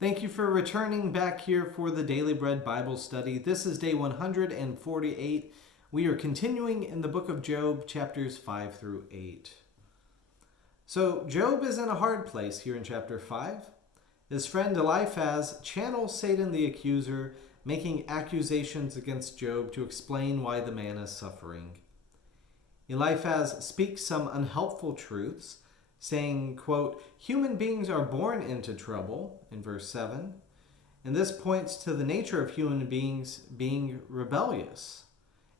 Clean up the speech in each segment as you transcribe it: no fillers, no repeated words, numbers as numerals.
Thank you for returning back here for the Daily Bread Bible study. This is day 148. We are continuing in the book of Job, chapters 5 through 8. So Job is in a hard place here in chapter 5. His friend Eliphaz channels Satan the accuser, making accusations against Job to explain why the man is suffering. Eliphaz speaks some unhelpful truths, saying, quote, human beings are born into trouble, in verse 7. And this points to the nature of human beings being rebellious,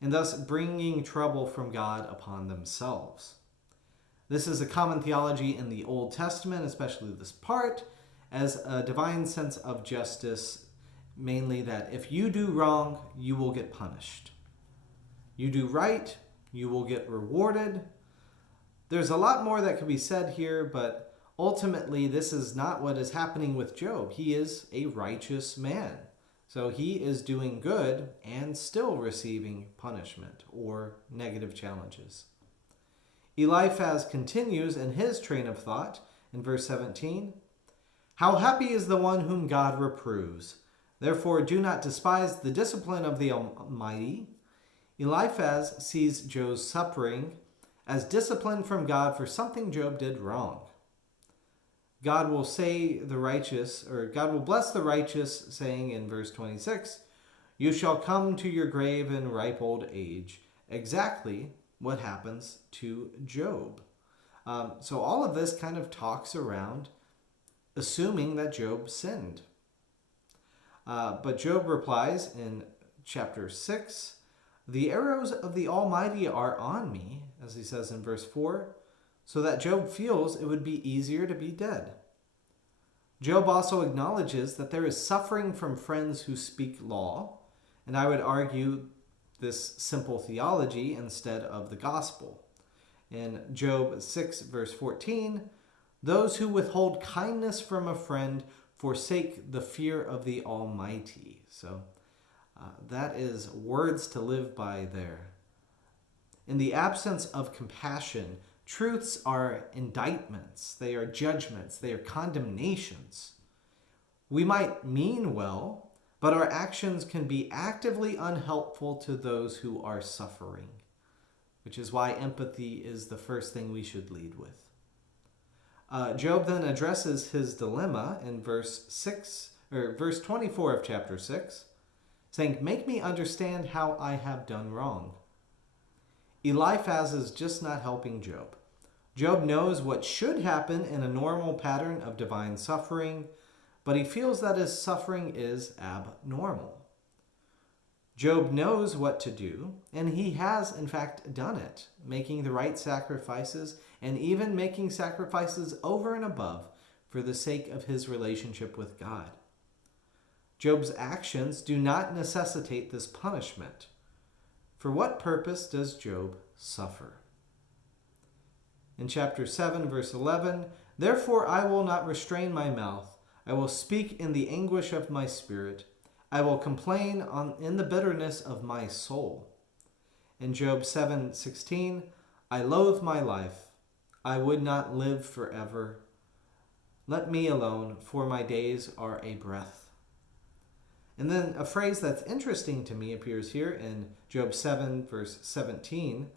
and thus bringing trouble from God upon themselves. This is a common theology in the Old Testament, especially this part, as a divine sense of justice, mainly that if you do wrong, you will get punished. You do right, you will get rewarded. There's a lot more that could be said here, but ultimately this is not what is happening with Job. He is a righteous man. So he is doing good and still receiving punishment or negative challenges. Eliphaz continues in his train of thought in verse 17. How happy is the one whom God reproves. Therefore do not despise the discipline of the Almighty. Eliphaz sees Job's suffering as discipline from God for something Job did wrong. God will God will bless the righteous, saying in verse 26, you shall come to your grave in ripe old age. Exactly what happens to Job. So all of this kind of talks around assuming that Job sinned. But Job replies in chapter 6, the arrows of the Almighty are on me, as he says in verse 4, so that Job feels it would be easier to be dead. Job also acknowledges that there is suffering from friends who speak law, and I would argue this simple theology instead of the gospel. In Job 6, verse 14, those who withhold kindness from a friend forsake the fear of the Almighty. So that is words to live by there. In the absence of compassion, truths are indictments, they are judgments, they are condemnations. We might mean well, but our actions can be actively unhelpful to those who are suffering, which is why empathy is the first thing we should lead with. Job then addresses his dilemma in verse 24 of chapter 6, saying, make me understand how I have done wrong. Eliphaz is just not helping Job. Job knows what should happen in a normal pattern of divine suffering, but he feels that his suffering is abnormal. Job knows what to do, and he has in fact done it, making the right sacrifices and even making sacrifices over and above for the sake of his relationship with God. Job's actions do not necessitate this punishment. For what purpose does Job suffer? In chapter 7, verse 11, therefore I will not restrain my mouth. I will speak in the anguish of my spirit. I will complain in the bitterness of my soul. In Job 7:16, I loathe my life. I would not live forever. Let me alone, for my days are a breath. And then a phrase that's interesting to me appears here in Job 7, verse 17.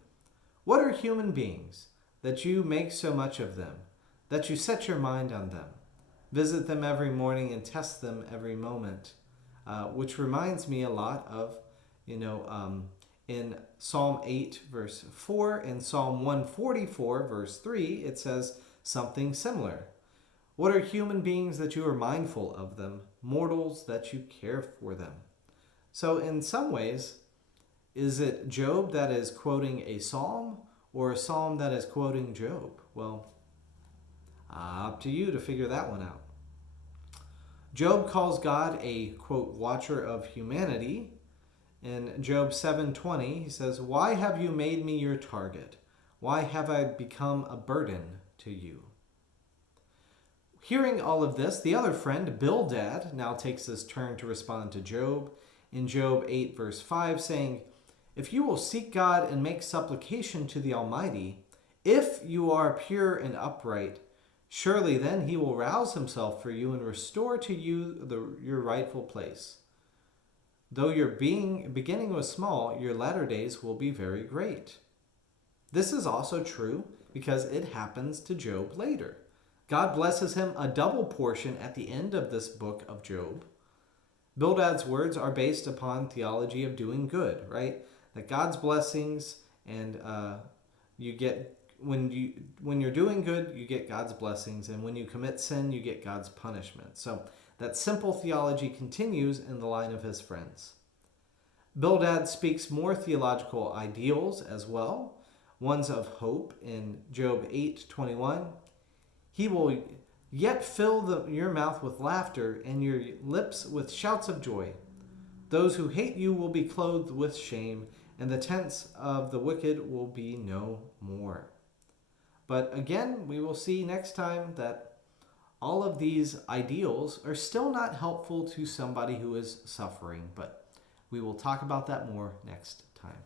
What are human beings, that you make so much of them, that you set your mind on them? Visit them every morning and test them every moment. Which reminds me a lot of, in Psalm 8, verse 4, and Psalm 144, verse 3, it says something similar. What are human beings that you are mindful of them, mortals that you care for them? So in some ways, is it Job that is quoting a psalm or a psalm that is quoting Job? Well, up to you to figure that one out. Job calls God a, quote, watcher of humanity. In Job 7:20, he says, why have you made me your target? Why have I become a burden to you? Hearing all of this, the other friend, Bildad, now takes his turn to respond to Job in Job 8, verse 5, saying, if you will seek God and make supplication to the Almighty, if you are pure and upright, Surely then he will rouse himself for you and restore to you your rightful place. Though your beginning was small, your latter days will be very great. This is also true because it happens to Job later. God blesses him a double portion at the end of this book of Job. Bildad's words are based upon theology of doing good, right? That God's blessings, and you get when you're doing good, you get God's blessings, and when you commit sin, you get God's punishment. So that simple theology continues in the line of his friends. Bildad speaks more theological ideals as well, ones of hope in Job 8:21. He will yet fill your mouth with laughter and your lips with shouts of joy. Those who hate you will be clothed with shame, and the tents of the wicked will be no more. But again, we will see next time that all of these ideals are still not helpful to somebody who is suffering, but we will talk about that more next time.